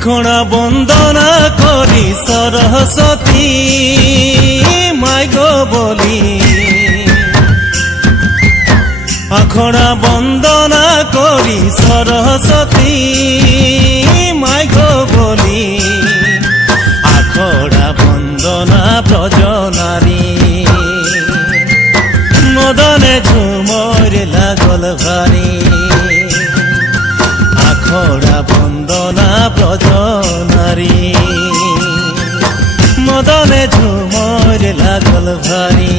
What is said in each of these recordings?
আখড়া বন্দনা করি সরস্বতী মাই গো বলি, আখড়া বন্দনা করি সরস্বতী মাই গো বলি, আখড়া বন্দনা ব্রজনারী মদনে ঝুমর লাগল ভারী, আখড়া বন্দনা ব্রজনারী মদনে ঝুমর লাগল ভারী।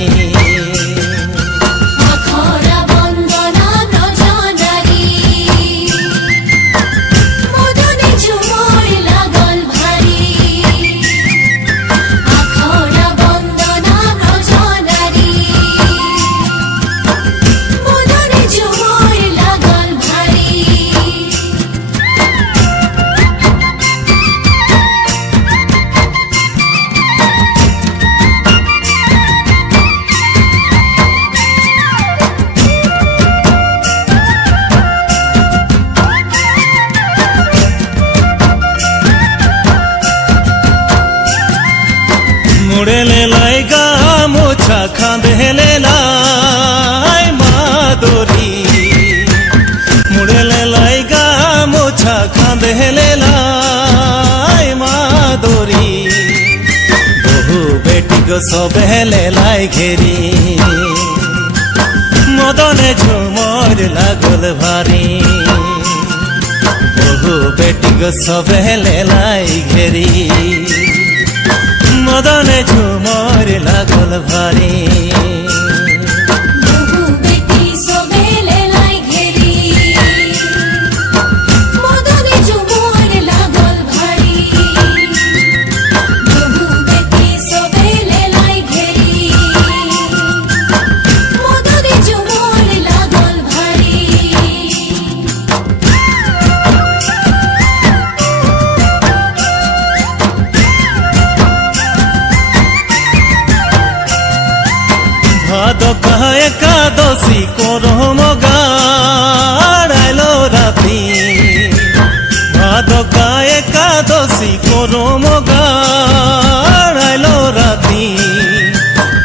মুড়েলে লাই গা মোছা খাঁদেলে লাই মাদরি, মুড়েলে লাই গা মোছা খাঁদেলে লাই মাদরি, বহু বেটি গো সবেলে লাই ঘেরি মদনে ঝুমর লাগল ভারী, বহু বেটি গো সবেলে লাই ঘেরি মদনে ঝুমর লাগল ভারী। ভাদকা একাদশী করম গাড়াইলো রাতি, ভাদকা একাদশী করম গাড়াইলো রাতি,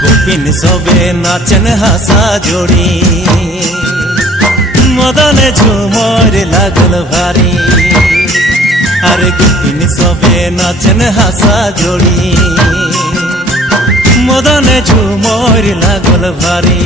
গোপিন সবে নাচেন হাসা জোড়ি মদনে ঝুমর লাগল ভারী, আরে গোপিন সবে নাচেন হাসা জোড়ি মদনে ঝুমর লাগল ভারী।